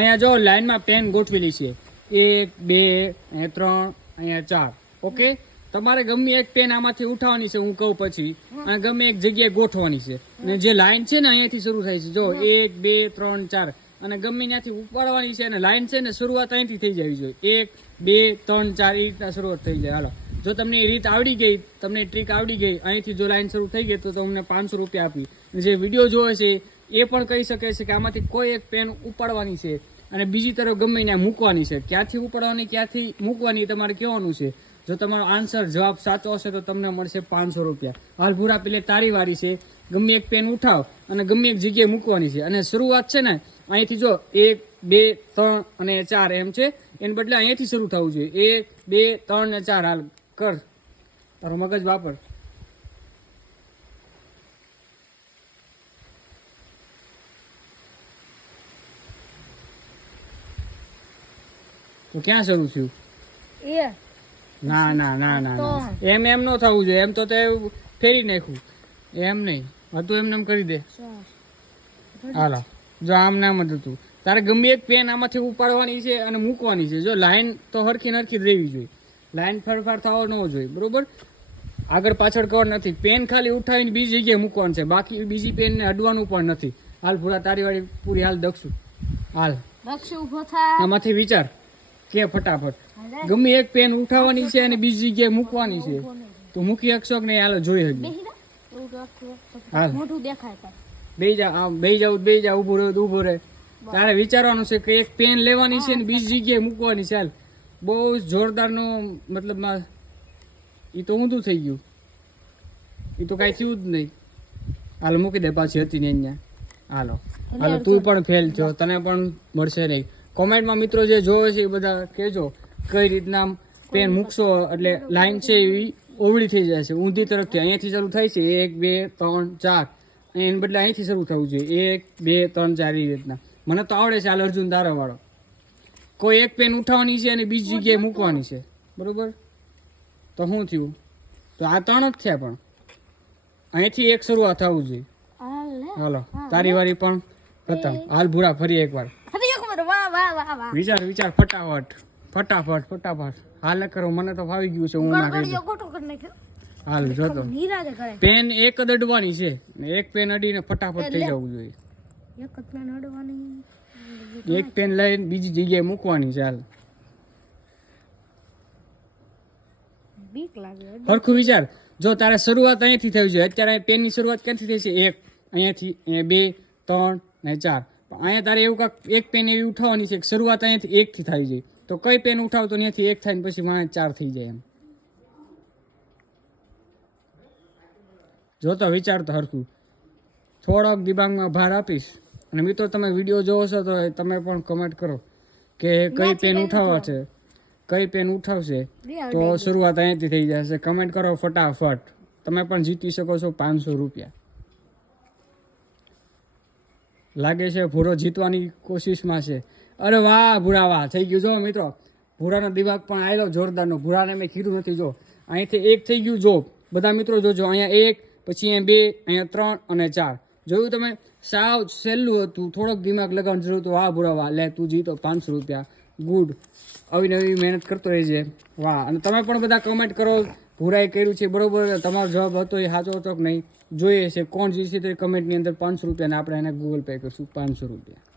અહીંયા જો લાઈનમાં પેન ગોઠવેલી છે 1 2 3 અહીંયા 4 ઓકે તમારે ગમે એક પેન આમાંથી ઉઠાવવાની છે હું કહું પછી અને ગમે એક જગ્યાએ ગોઠવવાની છે અને જે લાઈન છે ને અહીંયાથી શરૂ થાય છે જો 1 2 3 4 અને ગમે ત્યાંથી ઉપાડવાની છે અને લાઈન છે ને શરૂઆત અહીંથી થઈ જવી જોઈએ 1 2 3 4 એ રીતના શરૂઆત થઈ જાય. હાલો જો તમને એ રીત આવડી ગઈ, તમને ટ્રીક આવડી ગઈ, અહીંથી જો લાઈન શરૂ થઈ ગઈ તો તમને 500 રૂપિયા આપી. જે વિડીયો જોવે છે એ પણ કહી શકે છે કે આમાંથી કોઈ એક પેન ઉપાડવાની છે અને બીજી તરફ ગમે ત્યાં મૂકવાની છે. ક્યાંથી ઉપાડવાની ક્યાંથી મૂકવાની તમારે કહેવાનું છે. જો તમારો આન્સર જવાબ સાચો હશે તો તમને મળશે 500 રૂપિયા. હાલ ભૂરા પેલે તારી વારી છે. ગમે એક પેન ઉઠાવ અને ગમે એક જગ્યાએ મૂકવાની છે અને શરૂઆત છે ને અહીંથી જો 1 2 3 અને 4 એમ છે એને બદલે અહીંયાથી શરૂ થવું જોઈએ 1 2 3 ને 4. હાલ કર તારો મગજ વાપર. તો ક્યાં શરૂ થયું? ના ના ના ના એમ ન થવું જોઈએ. એમ તો તે ફેરી નાખ્યું. એમ નહીં હતું એમને એમ કરી દે. હાલો જો આમ નામ જ હતું. તારે ગમે એક પેન આમાંથી ઉપાડવાની છે અને મૂકવાની છે. જો લાઈન તો હરખી નરખી જ રહેવી જોઈએ. લાઈન ફેરફાર થવો ન જોઈએ. બરોબર? આગળ પાછળ કરવાનું નથી. પેન ખાલી ઉઠાવીને બીજી જગ્યાએ મૂકવાનું છે. બાકી બીજી પેનને અડવાનું પણ નથી. હાલ પૂરા તારી વાળી પૂરી હાલ દક્ષું. હાલ આમાંથી વિચાર કે ફટાફટ ગમે એક પેન ઉઠાવવાની છે અને બીજી જગ્યાએ મૂકવાની છે તો મૂકી શકશો કે નહીં? હાલો જોઈ હજી. હાલ બે જા ઉભો રહે. તારે વિચારવાનું છે કે એક પેન લેવાની છે ને બીજી જગ્યાએ મૂકવાની છે. હાલ બહુ જોરદાર નો મતલબ એ તો ઊંધું થઈ ગયું. એ તો કઈ થયું જ નહીં. હાલો મૂકી દે પાછી હતી ને અહીંયા. હાલો તું પણ ફેલ છો. તને પણ મળશે નહીં. કોમેન્ટમાં મિત્રો જે જોવે છે એ બધા કહેજો કઈ રીતના પેન મૂકશો એટલે લાઈન છે એવી ઓવળી થઈ જાય છે ઊંધી તરફથી. અહીંયાથી શરૂ થાય છે 1 2 3 4 એને બદલે અહીંથી શરૂ થવું જોઈએ 1 2 3 4 એ રીતના. મને તો આવડે છે. હાલ અર્જુન તારા વાળો. કોઈ એક પેન ઉઠાવવાની છે અને બીજી જગ્યાએ મૂકવાની છે. બરોબર? તો શું થયું? તો આ 3 જ થયા પણ અહીંથી એક શરૂઆત થવું જોઈએ. હાલો તારી વારી પણ ખતમ. હાલ ભૂરા ફરી એકવાર વિચાર ફટાફટ. હાલ કરો મને તો ફાવી ગયું છે. હું ના કહી હાલ જોતો પેન એક જ અડવાની છે. એક પેન અડીને ફટાફટ થઈ જવું જોઈએ. એક પેન લઈને બીજી જગ્યાએ મૂકવાની છે. હાલ સરખું વિચાર. જો તારે શરૂઆત અહીંયાથી થવી જોઈએ. અત્યારે પેનની શરૂઆત ક્યાંથી થઈ છે? 1 અહીંયાથી 2 3 ને 4. અહીંયા તારે એવું કાંક એક પેન એવી ઉઠાવવાની છે શરૂઆત અહીંયાથી 1 થી થઈ જાય. તો કઈ પેન ઉઠાવ તો અહીંયાથી 1 થાય ને પછી માણે 4 થઈ જાય. એમ જોતો વિચાર તો હરખું. થોડોક દિમાગમાં ભાર આપીશ. અને મિત્રો તમે વિડીયો જોવો છો તો તમે પણ કમેન્ટ કરો કે કઈ પેન ઉઠાવવા છે, કઈ પેન ઉઠાવશે તો શરૂઆત અહીંયાથી થઈ જશે. કમેન્ટ કરો ફટાફટ. તમે પણ જીતી શકો છો 500 રૂપિયા. લાગે છે ભૂરો જીતવાની કોશિશમાં છે. અરે વાહ ભૂરા વાહ થઈ ગયું. જો મિત્રો ભૂરાનો દિમાગ પણ આવેલો જોરદારનો. ભૂરાને મેં કીધું નથી. જો અહીંથી 1 થઈ ગયું. જો બધા મિત્રો જોજો અહીંયા 1 પછી અહીંયા 2 અહીંયા 3 અને 4 જોયું તમે? સાવ સહેલું હતું. થોડોક દિમાગ લગાવવાની જરૂર હતું. વાહ ભૂરા વાહ. લે તું જીતો 500 રૂપિયા. ગુડ. આવી નવી મહેનત કરતો રહેજે. વાહ. અને તમે પણ બધા કમેન્ટ કરો ભૂરાએ કર્યું છે બરોબર. તમારો જવાબ હતો એ સાચો હતો કે નહીં જોઈએ છે. કોણ જીતશે તે કમેન્ટની અંદર 500 રૂપિયા અને આપણે એને ગૂગલ પે કરશું 500 રૂપિયા.